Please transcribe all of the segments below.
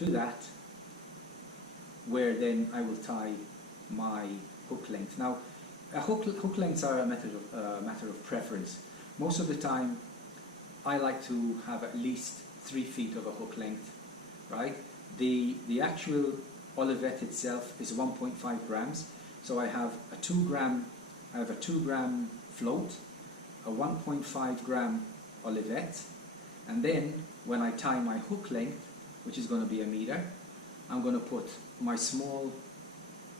to that, where then I will tie my hook length. Now, hook lengths are a matter of preference. Most of the time, I like to have at least 3 feet of a hook length, right? The actual Olivet itself is 1.5 grams, so I have a 2 gram float, a 1.5 gram Olivet, and then when I tie my hook length, which is going to be 1 meter, I'm going to put my small,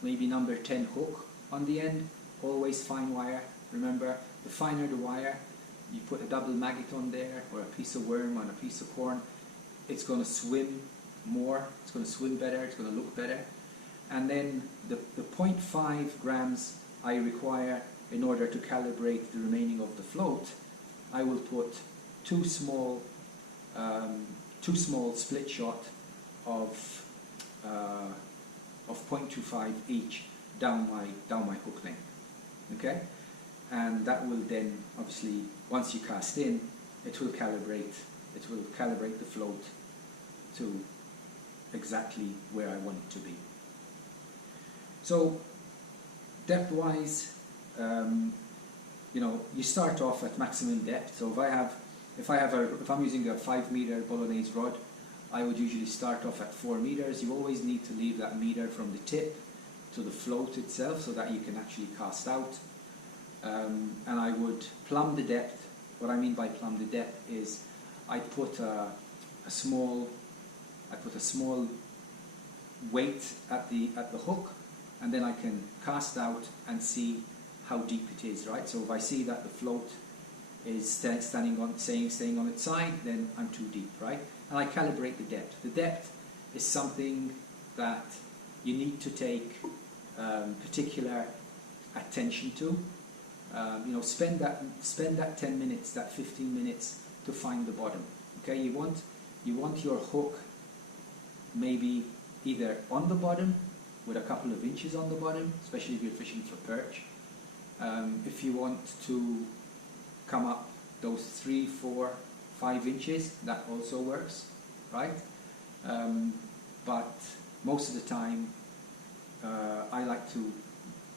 maybe number 10 hook on the end, always fine wire. Remember, the finer the wire, you put a double maggot on there, or a piece of worm on a piece of corn, it's going to swim more, it's going to swim better, it's going to look better. And then the 0.5 grams I require in order to calibrate the remaining of the float, I will put two small split shot of 0.25 each down my hook length. Okay, and that will then obviously, once you cast in, it will calibrate the float to exactly where I want it to be. So depth wise, you start off at maximum depth. So if I'm using a 5 meter bolognese rod, I would usually start off at 4 meters. You always need to leave that meter from the tip to the float itself so that you can actually cast out. And I would plumb the depth. What I mean by plumb the depth is I put a small weight at the hook, and then I can cast out and see how deep it is, right? So if I see that the float is staying on its side, then I'm too deep, right? And I calibrate the depth. The depth is something that you need to take particular attention to. Spend that 10 minutes, that 15 minutes to find the bottom. Okay, you want your hook maybe either on the bottom with a couple of inches on the bottom, especially if you're fishing for perch. If you want to come up those 3, 4, 5 inches, that also works, right? But most of the time, I like to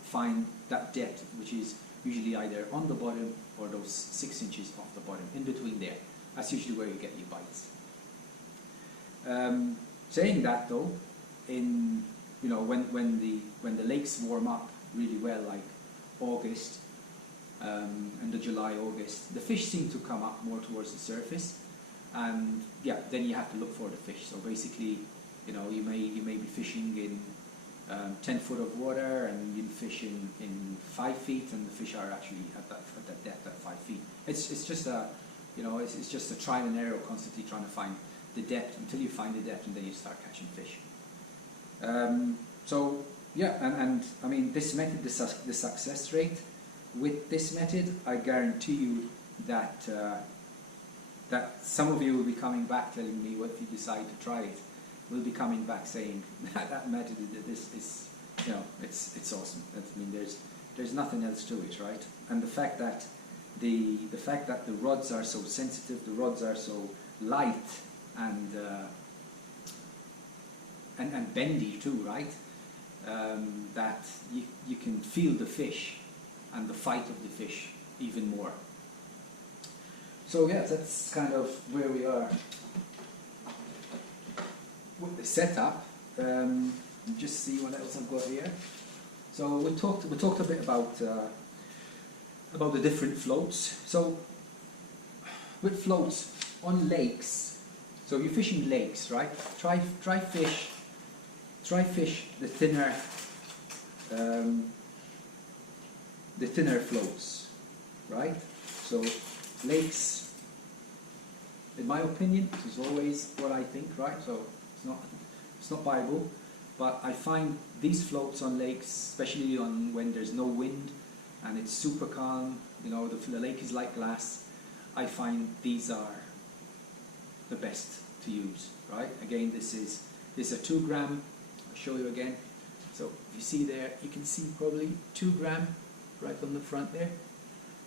find that depth, which is usually either on the bottom or those 6 inches off the bottom, in between there. That's usually where you get your bites. Saying that though, when the lakes warm up really well, like August and the July, August, the fish seem to come up more towards the surface, and yeah, then you have to look for the fish. So basically, you may be fishing in 10 foot of water, and you fish in 5 feet, and the fish are actually at that depth at 5 feet. It's just a trial and error, constantly trying to find the depth until you find the depth, and then you start catching fish. So yeah, and I mean, this method, the success rate with this method, I guarantee you that some of you will be coming back telling me, what if you decide to try it, will be coming back saying that method, this is, it's awesome. I mean, there's nothing else to it, right? And the fact that the rods are so sensitive, the rods are so light and bendy too, right? That you can feel the fish and the fight of the fish even more. So yeah, that's kind of where we are with the setup. Just see what else I've got here. So we talked a bit about the different floats. So with floats on lakes, so you're fishing lakes, right? Try fish the thinner floats, right? So lakes, in my opinion, this is always what I think, right? So it's not Bible, but I find these floats on lakes, especially when there's no wind and it's super calm, the lake is like glass, I find these are the best to use, right? Again, this is a 2 gram. I'll show you again. So if you see there, you can see probably 2 gram right on the front there,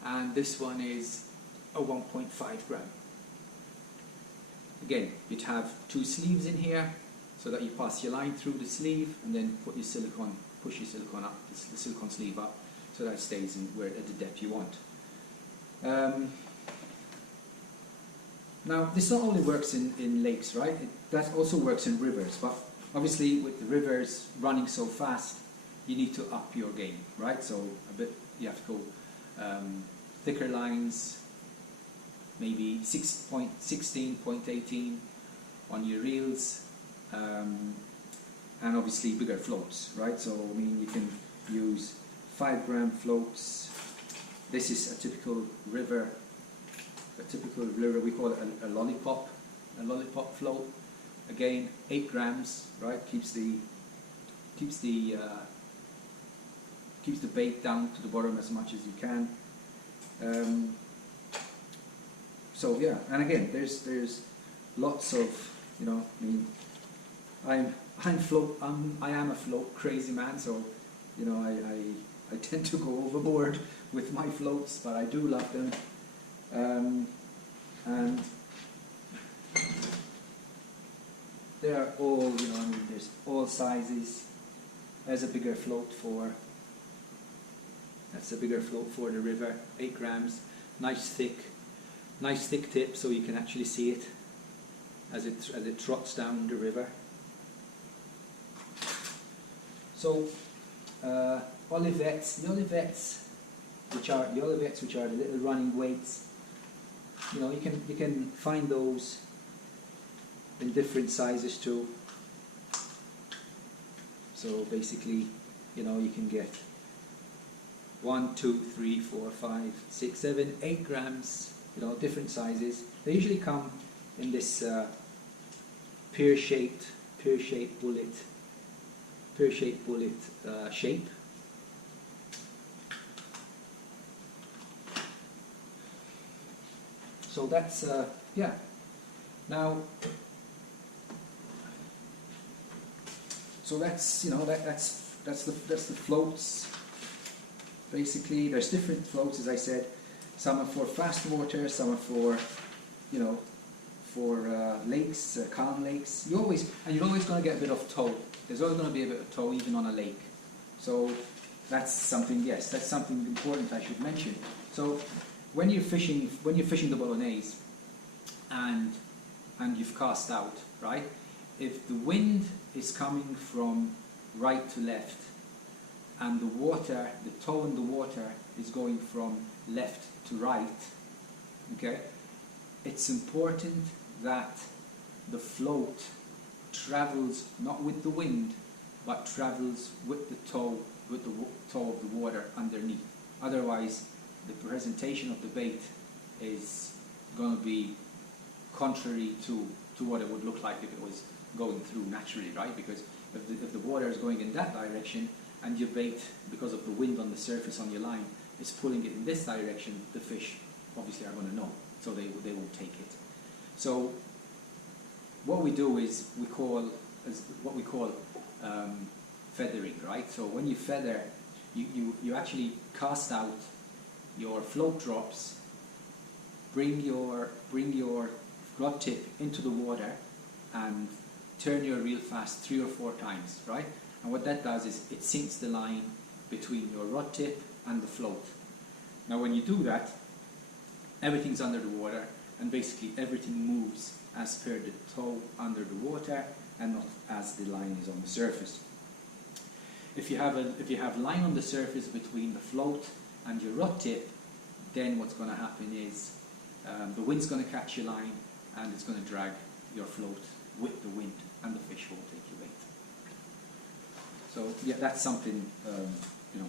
and this one is a 1.5 gram. Again, you'd have 2 sleeves in here, so that you pass your line through the sleeve and then push your silicone up, the silicone sleeve up, so that it stays in at the depth you want. Now, this not only works in lakes, right? That also works in rivers, but obviously with the rivers running so fast, you need to up your game, right? So you have to go thicker lines, maybe 16.18 on your reels, and obviously bigger floats, right? So I mean, you can use 5-gram floats. This is a typical river. We call it a lollipop float. Again, 8 grams, right? Keeps the bait down to the bottom as much as you can. So yeah, and again, there's lots of, you know, I mean, I am a float crazy man, so you know, I tend to go overboard with my floats, but I do love them. And they are all, you know, I mean, there's all sizes. That's a bigger float for the river, 8 grams, nice thick tip, so you can actually see it as it trots down the river. So olivettes, which are the little running weights. You know, you can find those in different sizes too. So basically, you know, you can get 1, 2, 3, 4, 5, 6, 7, 8 grams. You know, different sizes. They usually come in this pear-shaped bullet shape. So that's yeah. Now, so that's, you know, that's the floats. Basically, there's different floats, as I said. Some are for fast water, some are for, you know, for lakes, calm lakes. You're always going to get a bit of tow. There's always going to be a bit of tow, even on a lake. So that's something. Yes, that's something important I should mention. So when you're fishing the Bolognese, and you've cast out, right? If the wind is coming from right to left, and the tow in the water is going from left to right, okay, it's important that the float travels not with the wind, but travels with the tow of the water underneath. Otherwise, the presentation of the bait is going to be contrary to what it would look like if it was going through naturally, right? Because if the water is going in that direction, and your bait, because of the wind on the surface on your line, is pulling it in this direction, the fish obviously are going to know, so they won't take it. So what we do is we call feathering, right? So when you feather, you actually cast out your float drops, bring your rod tip into the water, and turn your reel fast 3 or 4 times, right? And what that does is it sinks the line between your rod tip and the float. Now when you do that, everything's under the water, and basically everything moves as per the tow under the water and not as the line is on the surface. If you have line on the surface between the float and your rod tip, then what's going to happen is the wind's going to catch your line, and it's going to drag your float with the wind, and the fish won't take your bait. So yeah, that's something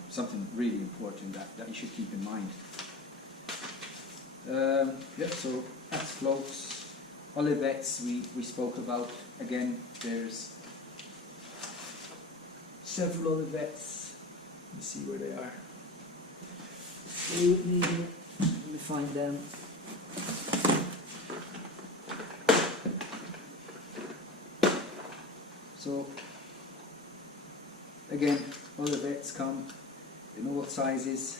something really important that you should keep in mind. Yeah, so that's floats. Olivettes we spoke about. Again, there's several olivettes. Let me see where they are. Let me find them. So again, olivettes come in all sizes,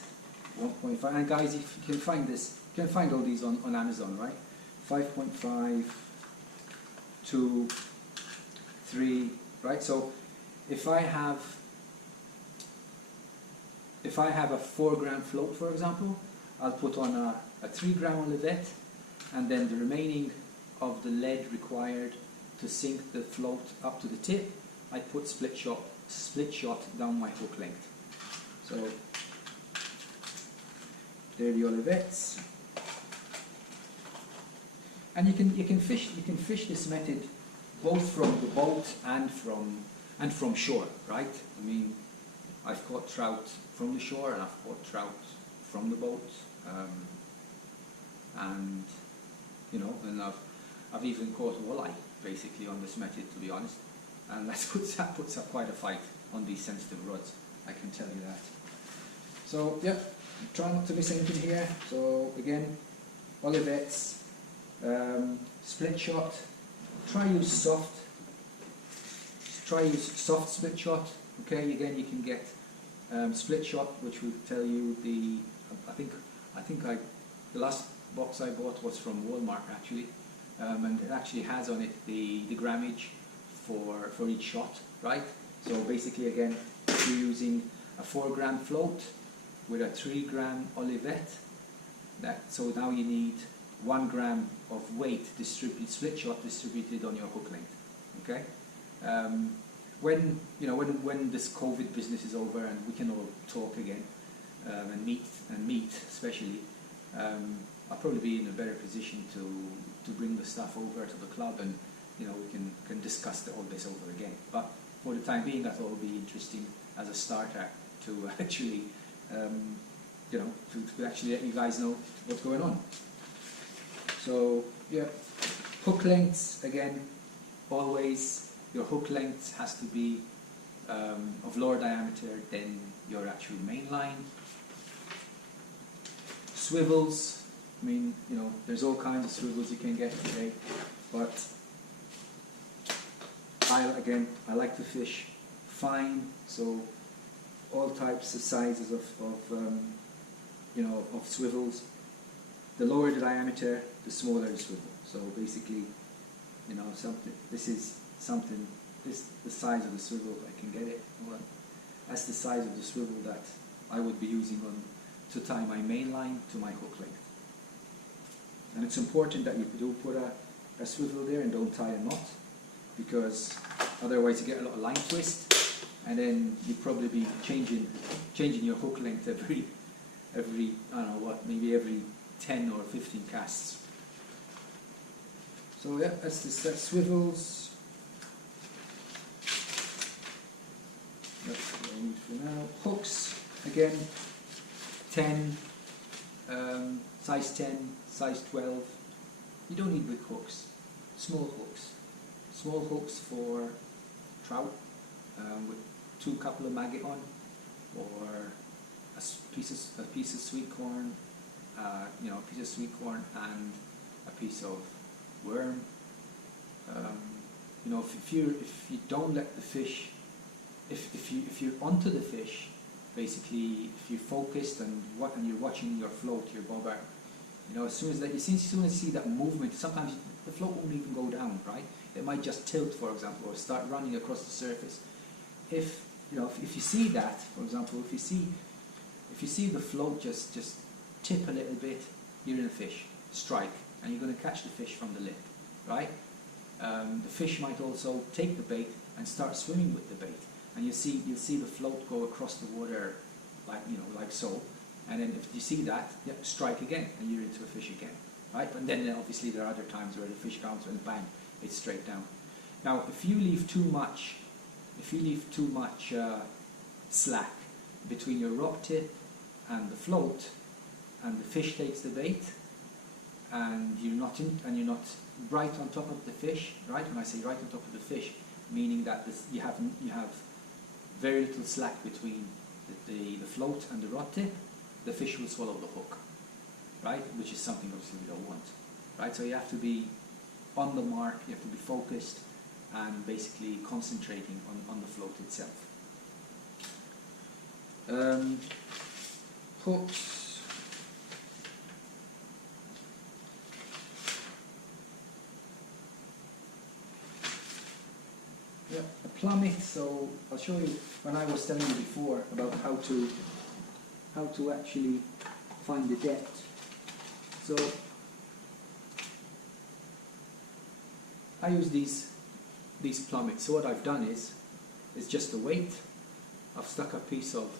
1.5. And guys, if you can find this, you can find all these on Amazon, right? 5.5 to 3, right? So if I have a 4 gram float, for example, I'll put on a 3 gram Olivet, and then the remaining of the lead required to sink the float up to the tip, I put split shot down my hook length. So there are the Olivets, and you can fish this method both from the boat and from shore, right? I mean, I've caught trout from the shore and I've caught trout from the boat, and you know, and I've even caught walleye basically on this method, to be honest, and that puts up quite a fight on these sensitive rods, I can tell you that. So yeah, try not to miss anything here. So again, Olivets, split shot. Try use soft split shot. Okay, again you can get split shot, which will tell you the. I think the last box I bought was from Walmart actually, and it actually has on it the grammage for each shot, right? So basically, again, if you're using a 4 gram float with a 3 gram Olivet, so now you need 1 gram of weight split shot distributed on your hook length. Okay, when this COVID business is over and we can all talk again and meet especially, I'll probably be in a better position to bring the stuff over to the club, and we can discuss all this over again. But for the time being, I thought it would be interesting as a starter to actually to actually let you guys know what's going on. So yeah, hook lengths, again, always your hook length has to be of lower diameter than your actual main line. Swivels, I mean, there's all kinds of swivels you can get today, but I like to fish fine, so all types of sizes of swivels. The lower the diameter, the smaller the swivel. So basically, the size of the swivel, I can get it. Well, that's the size of the swivel that I would be using to tie my main line to my hook length. And it's important that you do put a swivel there and don't tie a knot, because otherwise you get a lot of line twist, and then you'd probably be changing your hook length every I don't know what, maybe every 10 or 15 casts. So yeah, that's swivels. That's what I need for now. Hooks, again, 10, size 10, size 12. You don't need big hooks. Small hooks. Small hooks for trout with couple of maggot on, or a piece of sweet corn, a piece of sweet corn and a piece of worm. If you don't let the fish, if you're onto the fish, basically, if you're focused and you're watching your float, your bobber, as soon as you see that movement, sometimes the float won't even go down, right? It might just tilt, for example, or start running across the surface. If you see that, for example, if you see the float just tip a little bit, you're in a fish, strike, and you're going to catch the fish from the lip, right? The fish might also take the bait and start swimming with the bait, and you'll see the float go across the water like so, and then if you see that, yeah, strike again, and you're into a fish again, right? And then obviously there are other times where the fish comes and bang, it's straight down. Now, if you leave too much slack between your rock tip and the float, and the fish takes the bait, and you're not right on top of the fish, right? When I say right on top of the fish, meaning that you have very little slack between the float and the rod tip, the fish will swallow the hook, right? Which is something obviously we don't want, right? So you have to be on the mark, you have to be focused, and basically concentrating on the float itself. Hooks. Yeah, a plummet. So I'll show you when I was telling you before about how to actually find the depth. So I use these plummets. So what I've done is just a weight. I've stuck a piece of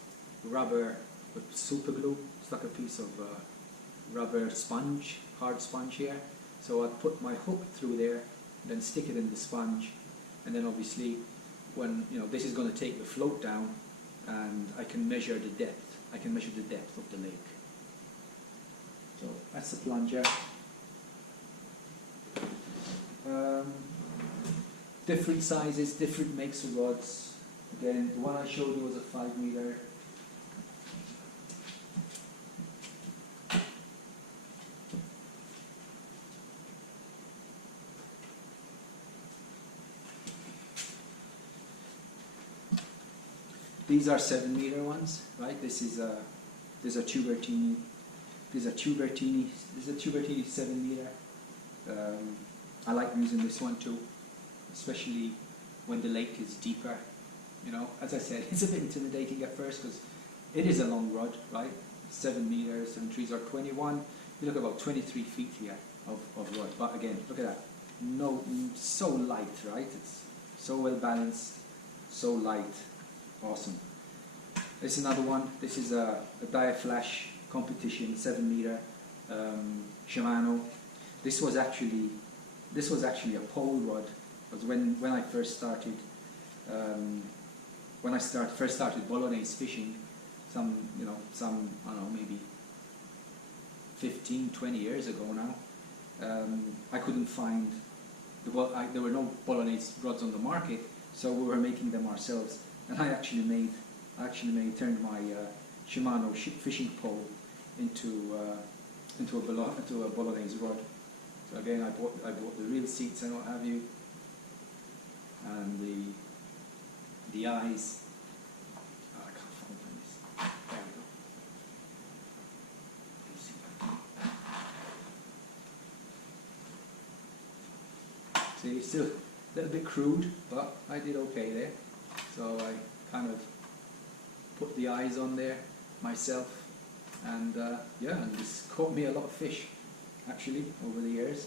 rubber with super glue, stuck a piece of rubber sponge, hard sponge here. So I'd put my hook through there, then stick it in the sponge, and then obviously when, you know, this is going to take the float down, and I can measure the depth. I can measure the depth of the lake. So that's the plunger. Different sizes, different makes of rods. Again, the one I showed you was a 5 meter. These are 7 meter ones, right? This is a Tubertini. This is a Tubertini 7 meter. I like using this one too, especially when the lake is deeper. You know, as I said, it's a bit intimidating at first because it is a long rod, right? 7 meters, 7 trees are 21. You look about 23 feet here of rod. But again, look at that. No, so light, right? It's so well balanced, so light. Awesome. This is another one. This is a Diaflash competition, 7 meter Shimano. This was actually a pole rod. Because when I first started, first started Bolognese fishing, I don't know, maybe 15, 20 years ago now, I couldn't find there were no Bolognese rods on the market, so we were making them ourselves. And I actually turned my Shimano fishing pole into a Bolognese rod. So again, I bought the real seats and what have you, and the eyes. Oh, I can't find this. There we go. See, still a little bit crude, but I did okay there. So I kind of put the eyes on there myself, and and this caught me a lot of fish actually over the years.